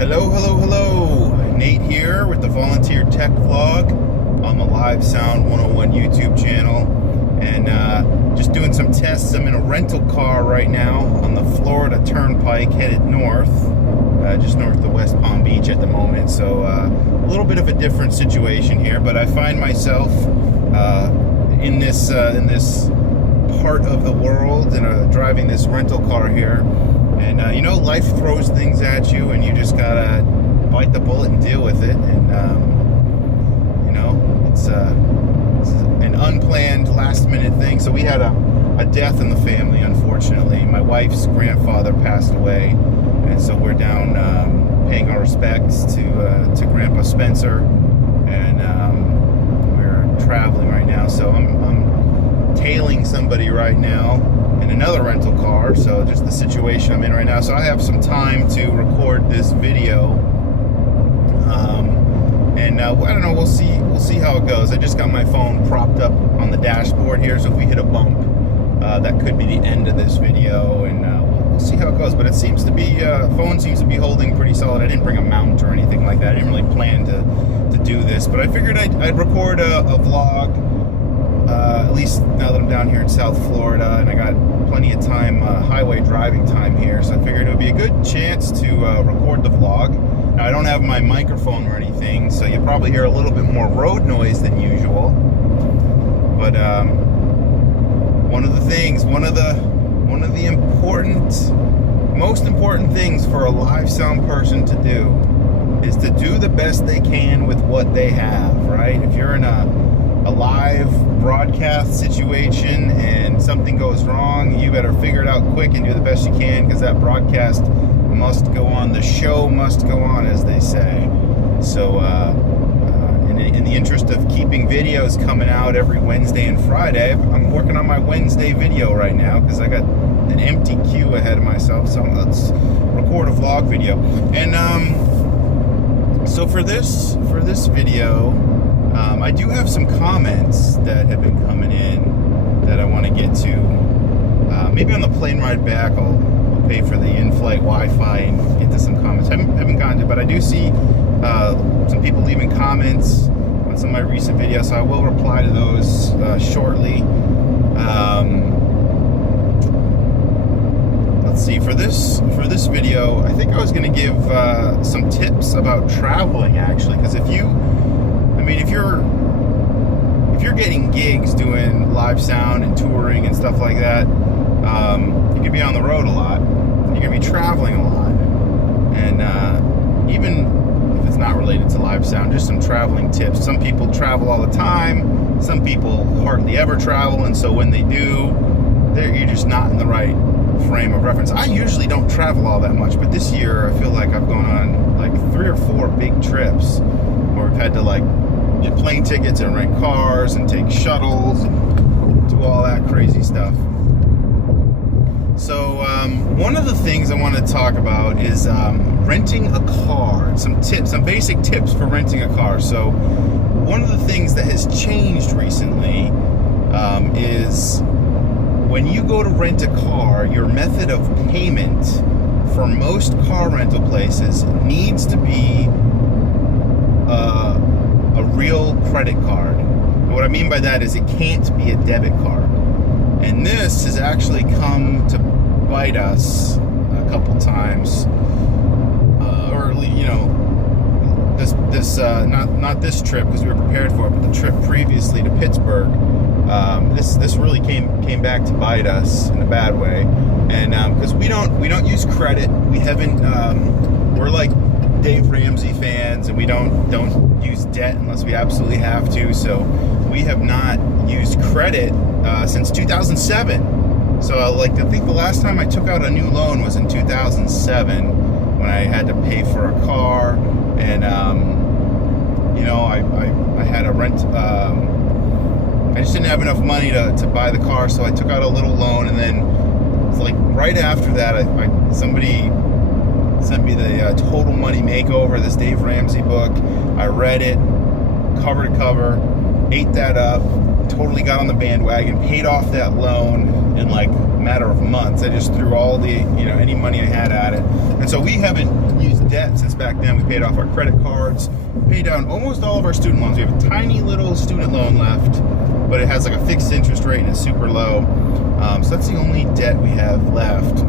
Hello, hello, hello. Nate here with the Volunteer Tech Vlog on the Live Sound 101 YouTube channel. And just doing some tests. I'm in a rental car right now on the Florida Turnpike headed north, just north of West Palm Beach at the moment. So a little bit of a different situation here, but I find myself in this part of the world and driving this rental car here. And you know, life throws things at you, and you just gotta bite the bullet and deal with it. And you know, it's an unplanned, last-minute thing. So we had a death in the family, unfortunately. My wife's grandfather passed away, and so we're down paying our respects to Grandpa Spencer, and we're traveling right now. So I'm tailing somebody right now in another rental car, so just the situation I'm in right now. So I have some time to record this video, and I don't know, we'll see how it goes. I just got my phone propped up on the dashboard here, so if we hit a bump, that could be the end of this video, and we'll see how it goes. But it seems to be, phone seems to be holding pretty solid. I didn't bring a mount or anything like that. I didn't really plan to do this, but I figured I'd record a vlog, at least now that I'm down here in South Florida, and I got plenty of time, highway driving time here, so I figured it would be a good chance to record the vlog. Now, I don't have my microphone or anything, so you'll probably hear a little bit more road noise than usual. But one of the most important things for a live sound person to do is to do the best they can with what they have, right? If you're in a live broadcast situation and something goes wrong, you better figure it out quick and do the best you can, because that broadcast must go on. The show must go on, as they say. So in the interest of keeping videos coming out every Wednesday and Friday, I'm working on my Wednesday video right now because I got an empty queue ahead of myself. So let's record a vlog video. And so for this video, I do have some comments that have been coming in that I want to get to. Maybe on the plane ride back, I'll pay for the in-flight Wi-Fi and get to some comments. I haven't gotten to, but I do see some people leaving comments on some of my recent videos, so I will reply to those shortly. Let's see, for this video, I think I was going to give some tips about traveling, actually, because if you're getting gigs doing live sound and touring and stuff like that, you're gonna be on the road a lot. You're gonna be traveling a lot, and even if it's not related to live sound, just some traveling tips. Some people travel all the time. Some people hardly ever travel, and so when they do, you're just not in the right frame of reference. I usually don't travel all that much, but this year I feel like I've gone on like 3 or 4 big trips where I've had to get plane tickets and rent cars and take shuttles and do all that crazy stuff. So one of the things I want to talk about is renting a car. Some basic tips for renting a car. So one of the things that has changed recently is when you go to rent a car, your method of payment for most car rental places needs to be a real credit card. And what I mean by that is it can't be a debit card. And this has actually come to bite us a couple times, or you know, not this trip because we were prepared for it, but the trip previously to Pittsburgh. This really came back to bite us in a bad way, and because we don't use credit. We haven't. We're like Dave Ramsey fans, and we don't use debt unless we absolutely have to. So we have not used credit since 2007. So I think the last time I took out a new loan was in 2007 when I had to pay for a car, and you know, I had a rent. I just didn't have enough money to buy the car, so I took out a little loan, and then it's like right after that, somebody sent me the Total Money Makeover, this Dave Ramsey book. I read it cover to cover, ate that up, totally got on the bandwagon, paid off that loan in like a matter of months. I just threw all the, any money I had at it. And so we haven't used debt since back then. We paid off our credit cards, paid down almost all of our student loans. We have a tiny little student loan left, but it has like a fixed interest rate and it's super low. So that's the only debt we have left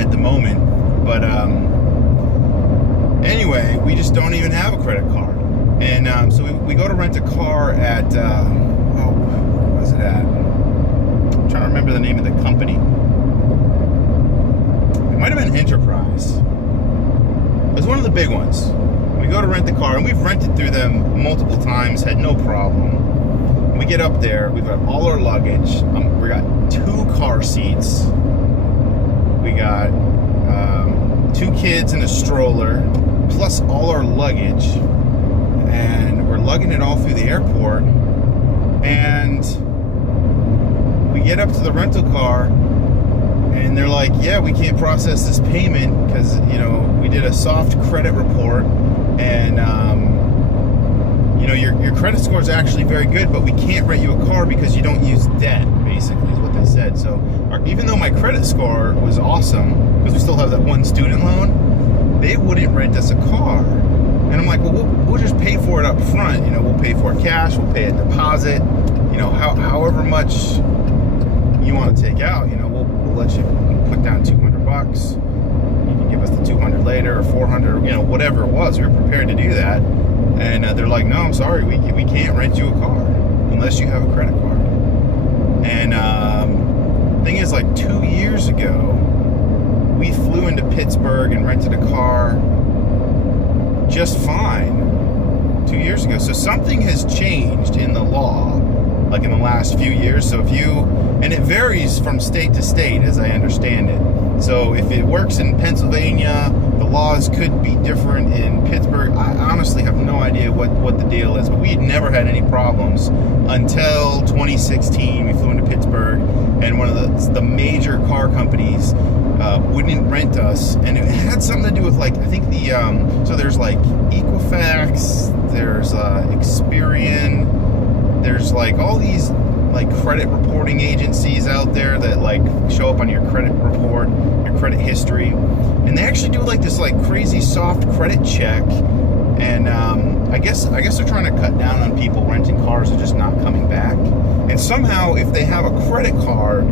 at the moment. But anyway, we just don't even have a credit card. And so we go to rent a car at, where was it at? I'm trying to remember the name of the company. It might have been Enterprise. It was one of the big ones. We go to rent the car, and we've rented through them multiple times, had no problem. We get up there, we've got all our luggage. We got 2 car seats. We got 2 kids in a stroller, plus all our luggage. And we're lugging it all through the airport. And we get up to the rental car, and they're like, yeah, we can't process this payment because, we did a soft credit report, and, your credit score is actually very good, but we can't rent you a car because you don't use debt, basically, is what they said. So even though my credit score was awesome, because we still have that one student loan, they wouldn't rent us a car. And I'm like, well, we'll just pay for it up front. We'll pay for it cash, we'll pay a deposit, however much you want to take out, we'll let you put down $200. You can give us the 200 later or 400, whatever it was. We were prepared to do that. And they're like, no, I'm sorry, we can't rent you a car unless you have a credit card. And thing is, like 2 years ago, we flew into Pittsburgh and rented a car just fine 2 years ago. So something has changed in the law, like in the last few years. So and it varies from state to state, as I understand it. So if it works in Pennsylvania, the laws could be different in Pittsburgh. I honestly have no idea what the deal is, but we had never had any problems until 2016. We flew into Pittsburgh, and one of the major car companies wouldn't rent us, and it had something to do with, like, I think so there's like Equifax, there's Experian, there's like all these like credit reporting agencies out there that like show up on your credit report, your credit history, and they actually do like this like crazy soft credit check. And I guess they're trying to cut down on people renting cars and just not coming back. And somehow, if they have a credit card,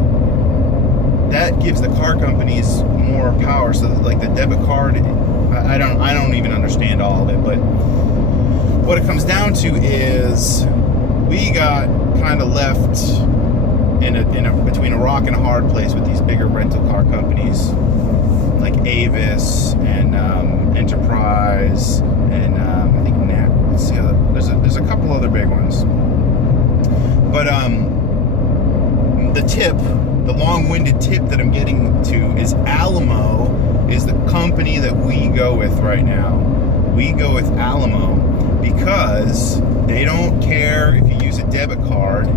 that gives the car companies more power. So that, like, the debit card, I don't even understand all of it. But what it comes down to is we got kind of left between a rock and a hard place with these bigger rental car companies like Avis and Enterprise and I think let's see, there's a couple other big ones. But the long-winded tip that I'm getting to is Alamo is the company that we go with right now. We go with Alamo because they don't care if you use a debit card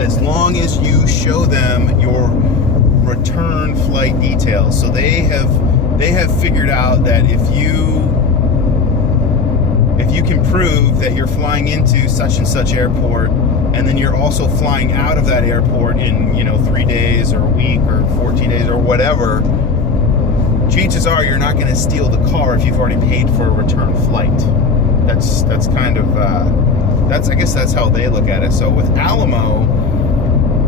as long as you show them your return flight details. So they have figured out that if you can prove that you're flying into such and such airport, and then you're also flying out of that airport in 3 days or a week or 14 days or whatever, chances are you're not going to steal the car if you've already paid for a return flight. That's kind of I guess that's how they look at it. So with Alamo,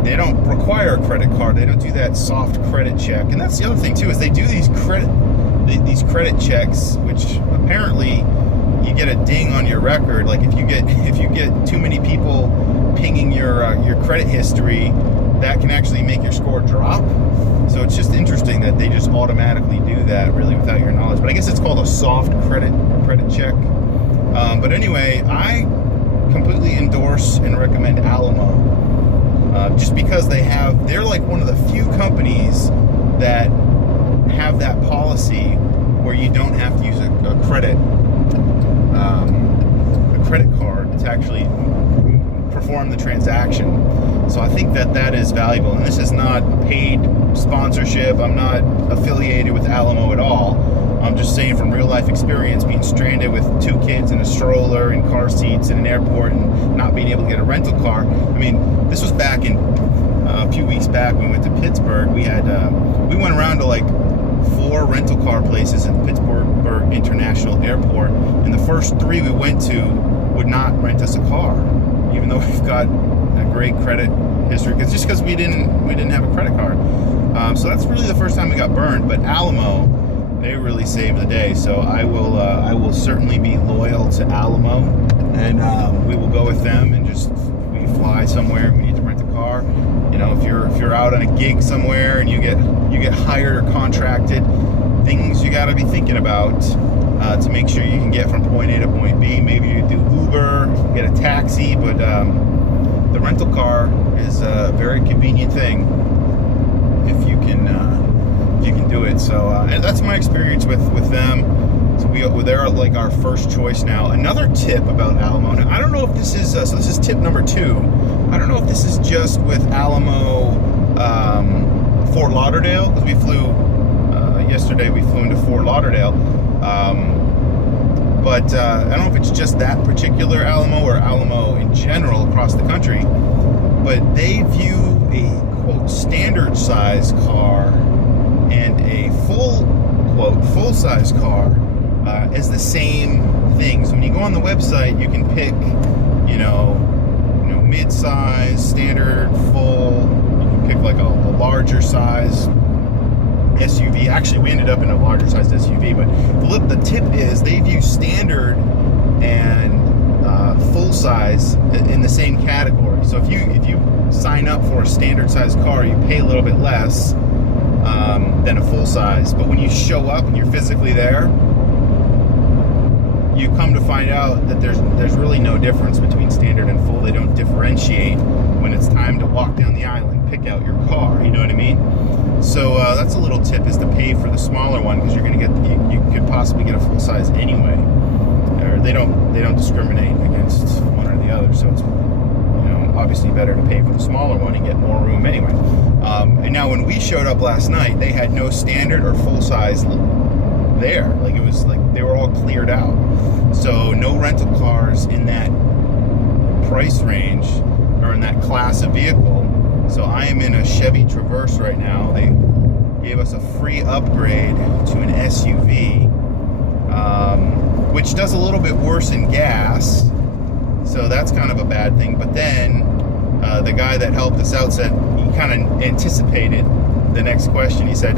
they don't require a credit card. They don't do that soft credit check. And that's the other thing too, is they do these credit checks, which apparently you get a ding on your record. Like if you get too many people pinging your credit history, that can actually make your score drop. So it's just interesting that they just automatically do that really without your knowledge. But I guess it's called a soft credit check. But anyway, I completely endorse and recommend Alamo. Just because they're like one of the few companies that have that policy where you don't have to use a credit card to actually perform the transaction. So I think that is valuable. And this is not paid sponsorship. I'm not affiliated with Alamo at all. I'm just saying from real life experience, being stranded with 2 kids in a stroller and car seats in an airport and not being able to get a rental car. I mean, this was back in a few weeks back when we went to Pittsburgh. We went around to like 4 rental car places in Pittsburgh International Airport, and the first 3 we went to would not rent us a car, even though we've got a great credit history, because we didn't have a credit card. So that's really the first time we got burned. But Alamo, they really saved the day. So I will certainly be loyal to Alamo, and we will go with them. And just we fly somewhere and we need to rent a car. You know, if you're out on a gig somewhere and you get hired or contracted, things you got to be thinking about to make sure you can get from point A to point B. Maybe you do Uber, get a taxi, but the rental car is a very convenient thing if you can do it. So and that's my experience with them. So they're like our first choice now. Another tip about Alamo. Now, I don't know if this is so this is tip number 2. I don't know if this is just with Alamo Fort Lauderdale, because we flew yesterday. We flew into Fort Lauderdale. But I don't know if it's just that particular Alamo or Alamo in general across the country, but they view a, quote, standard size car and a full-size car as the same thing. So when you go on the website, you can pick, you know, mid-size, standard, full. You can pick like a larger size SUV. Actually, we ended up in a larger size SUV, but the tip is they view standard and full size in the same category. So if you sign up for a standard size car, you pay a little bit less than a full size. But when you show up and you're physically there, you come to find out that there's really no difference between standard and full. They don't differentiate when it's time to walk down the aisle and pick out your car. You know what I mean? So that's a little tip, is to pay for the smaller one, because you're going to get you could possibly get a full size anyway. Or they don't discriminate against one or the other. So it's obviously better to pay for the smaller one and get more room anyway. And now when we showed up last night, they had no standard or full size there. Like, it was like they were all cleared out. So no rental cars in that price range or in that class of vehicle. So I am in a Chevy Traverse right now. They gave us a free upgrade to an SUV, which does a little bit worse in gas. So that's kind of a bad thing. But then the guy that helped us out said he kind of anticipated the next question. He said,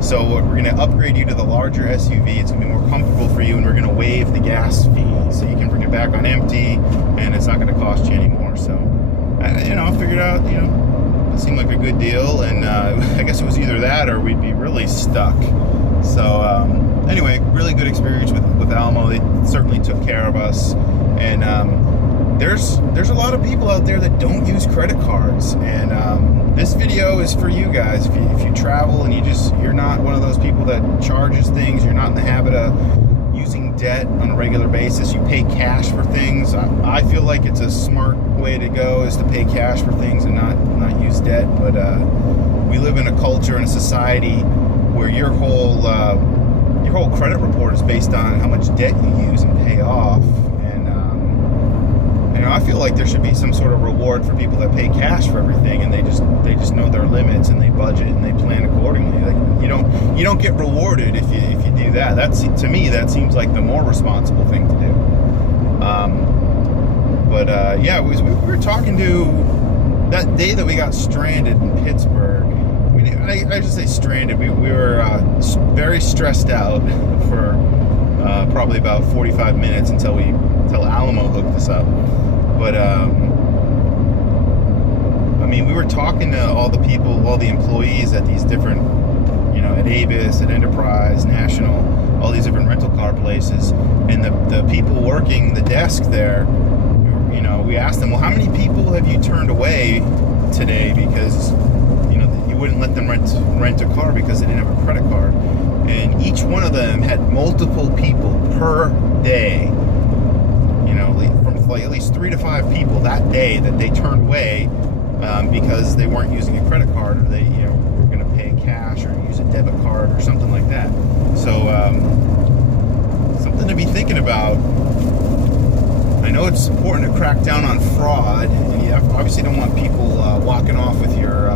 so we're going to upgrade you to the larger SUV. It's going to be more comfortable for you, and we're going to waive the gas fee, so you can bring it back on empty, and it's not going to cost you anymore. So, I figured out, it seemed like a good deal, and I guess it was either that or we'd be really stuck. So, anyway, really good experience with Alamo. They certainly took care of us, and there's a lot of people out there that don't use credit cards, and this video is for you guys. If you travel and you're not one of those people that charges things, you're not in the habit of using debt on a regular basis, you pay cash for things. I feel like it's a smart way to go, is to pay cash for things and not use debt. But we live in a culture and a society where your whole credit report is based on how much debt you use and pay off. I feel like there should be some sort of reward for people that pay cash for everything, and they just know their limits and they budget and they plan accordingly. Like, you don't get rewarded if you do that. To me, that seems like the more responsible thing to do. We were talking to that day that we got stranded in Pittsburgh. I should say stranded. We were very stressed out for probably about 45 minutes until Alamo hooked us up. But we were talking to all the people, all the employees at these different, at Avis, at Enterprise, National, all these different rental car places, and the people working the desk there, we asked them, well, how many people have you turned away today because you wouldn't let them rent a car because they didn't have a credit card? And each one of them had multiple people per day, from like at least 3 to 5 people that day that they turned away because they weren't using a credit card, or they were going to pay cash or use a debit card or something like that. So something to be thinking about. I know it's important to crack down on fraud, and you obviously don't want people walking off with your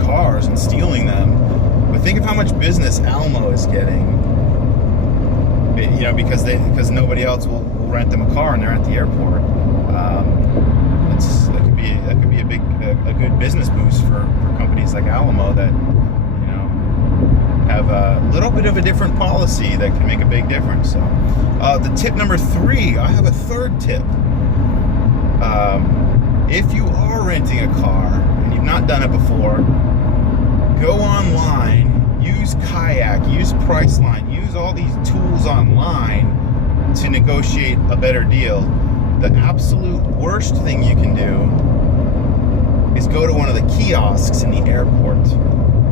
cars and stealing them. But think of how much business Alamo is getting. You know, because nobody else will rent them a car and they're at the airport. That could be a good business boost for companies like Alamo that, you know, have a little bit of a different policy that can make a big difference. So, the tip number 3, I have a third tip. If you are renting a car and you've not done it before, go online, use Kayak, use Priceline, use all these tools online to negotiate a better deal. The absolute worst thing you can do is go to one of the kiosks in the airport.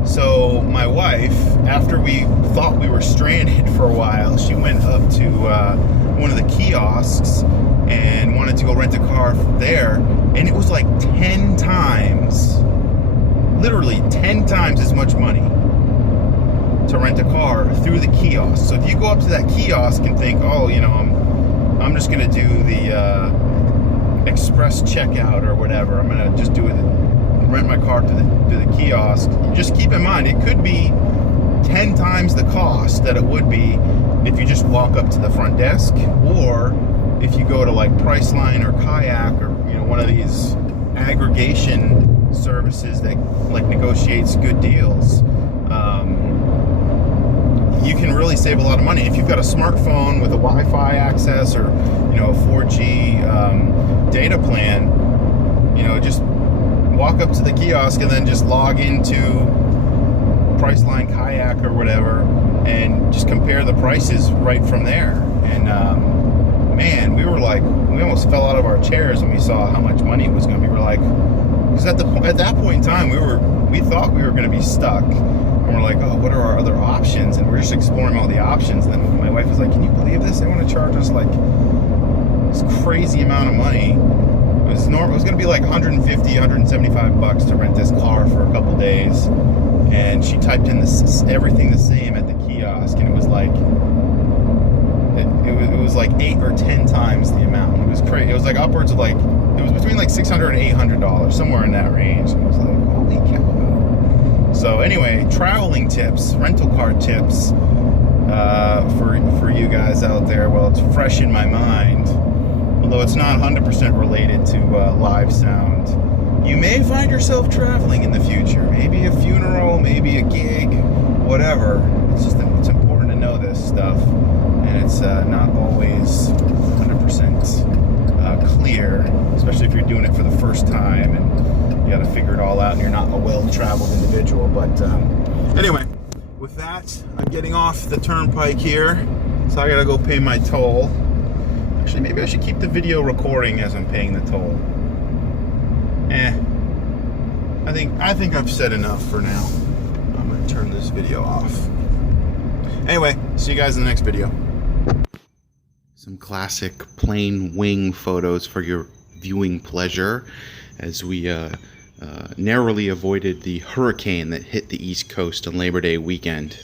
So my wife, after we thought we were stranded for a while, she went up to one of the kiosks and wanted to go rent a car there, and it was like 10 times, literally 10 times as much money to rent a car through the kiosk. So if you go up to that kiosk and think, oh, you know, I'm just gonna do the express checkout or whatever, I'm gonna just do it, rent my car to the kiosk, just keep in mind it could be 10 times the cost that it would be if you just walk up to the front desk, or if you go to like Priceline or Kayak, or, you know, one of these aggregation services that like negotiates good deals. You can really save a lot of money if you've got a smartphone with a Wi-Fi access, or, you know, a 4G data plan. You know, just walk up to the kiosk and then just log into Priceline, Kayak, or whatever, and just compare the prices right from there. And man, we almost fell out of our chairs when we saw how much money it was going to be. We're like, because at that point in time, we thought we were going to be stuck. And we're like, oh, what are our other options? And we're just exploring all the options. And then my wife was like, can you believe this? They want to charge us like this crazy amount of money. It was going to be like $150, $175 to rent this car for a couple days. And she typed in everything the same at the kiosk, and it was like it was like 8 or 10 times the amount. It was crazy. It was like upwards of like, it was between like $600 and $800, somewhere in that range. It was like, holy cow. So anyway, traveling tips, rental car tips for you guys out there. Well, it's fresh in my mind, although it's not 100% related to live sound. You may find yourself traveling in the future. Maybe a funeral, maybe a gig, whatever. It's important to know this stuff, and it's not always 100% clear, especially if you're doing it for the first time and you got to figure it all out and you're not a well-traveled individual. But anyway, with that, I'm getting off the turnpike here, so I gotta go pay my toll. Actually, maybe I should keep the video recording as I'm paying the toll. I think I've said enough for now. I'm gonna turn this video off. Anyway, see you guys in the next video. Some classic plain wing photos for your viewing pleasure as we narrowly avoided the hurricane that hit the East Coast on Labor Day weekend.